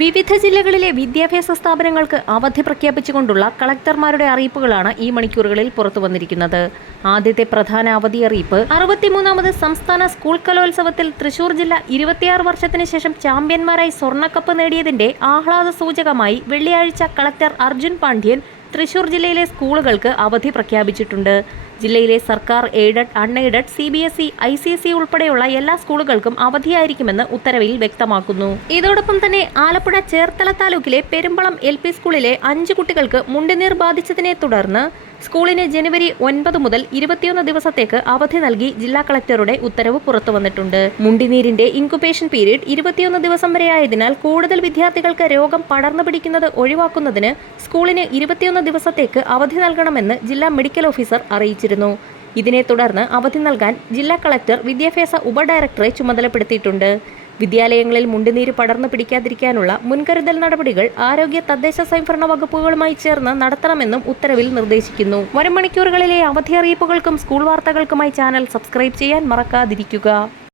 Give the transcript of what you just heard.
വിവിധ ജില്ലകളിലെ വിദ്യാഭ്യാസ സ്ഥാപനങ്ങൾക്ക് അവധി പ്രഖ്യാപിച്ചുകൊണ്ടുള്ള കളക്ടർമാരുടെ അറിയിപ്പുകളാണ് ഈ മണിക്കൂറുകളിൽ പുറത്തുവന്നിരിക്കുന്നത്. ആദ്യത്തെ പ്രധാന അവധി അറിയിപ്പ് 63ാമത് സംസ്ഥാന സ്കൂൾ കലോത്സവത്തിൽ തൃശൂർ ജില്ല 26 വർഷത്തിന് ശേഷം ചാമ്പ്യന്മാരായി സ്വർണ്ണക്കപ്പ് നേടിയതിന്റെ ആഹ്ലാദ സൂചകമായി വെള്ളിയാഴ്ച കളക്ടർ അർജുൻ പാണ്ഡ്യൻ തൃശൂർ ജില്ലയിലെ സ്കൂളുകൾക്ക് അവധി പ്രഖ്യാപിച്ചിട്ടുണ്ട്. ജില്ലയിലെ സർക്കാർ, എയ്ഡഡ്, അൺഎയ്ഡഡ്, CBSE, ICSE ഉൾപ്പെടെയുള്ള എല്ലാ സ്കൂളുകൾക്കും അവധിയായിരിക്കുമെന്ന് ഉത്തരവിൽ വ്യക്തമാക്കുന്നു. ഇതോടൊപ്പം തന്നെ ആലപ്പുഴ ചേർത്തല താലൂക്കിലെ പെരുമ്പളം LP സ്കൂളിലെ 5 കുട്ടികൾക്ക് മുണ്ടിനീർ ബാധിച്ചതിനെ തുടർന്ന് സ്കൂളിന് ജനുവരി 9 മുതൽ 21 ദിവസത്തേക്ക് അവധി നൽകി ജില്ലാ കളക്ടറുടെ ഉത്തരവ് പുറത്തുവന്നിട്ടുണ്ട്. മുണ്ടിനീരിന്റെ ഇൻകുബേഷൻ പീരീഡ് 21 ദിവസം വരെ ആയതിനാൽ കൂടുതൽ വിദ്യാർത്ഥികൾക്ക് രോഗം പടർന്നു പിടിക്കുന്നത് ഒഴിവാക്കുന്നതിന് സ്കൂളിന് 21 ദിവസത്തേക്ക് അവധി നൽകണമെന്ന് ജില്ലാ മെഡിക്കൽ ഓഫീസർ അറിയിച്ചിരുന്നു. ഇതിനെ തുടർന്ന് അവധി നൽകാൻ ജില്ലാ കളക്ടർ വിദ്യാഭ്യാസ ഉപഡയറക്ടറെ ചുമതലപ്പെടുത്തിയിട്ടുണ്ട്. വിദ്യാലയങ്ങളിൽ മുണ്ടുനീര് പടർന്നു പിടിക്കാതിരിക്കാനുള്ള മുൻകരുതൽ നടപടികൾ ആരോഗ്യ, തദ്ദേശ സ്വയംഭരണ വകുപ്പുകളുമായി ചേർന്ന് നടത്തണമെന്നും ഉത്തരവിൽ നിർദ്ദേശിക്കുന്നു. വരും മണിക്കൂറുകളിലെ അവധി അറിയിപ്പുകൾക്കും സ്കൂൾ വാർത്തകൾക്കുമായി ചാനൽ സബ്സ്ക്രൈബ് ചെയ്യാൻ മറക്കാതിരിക്കുക.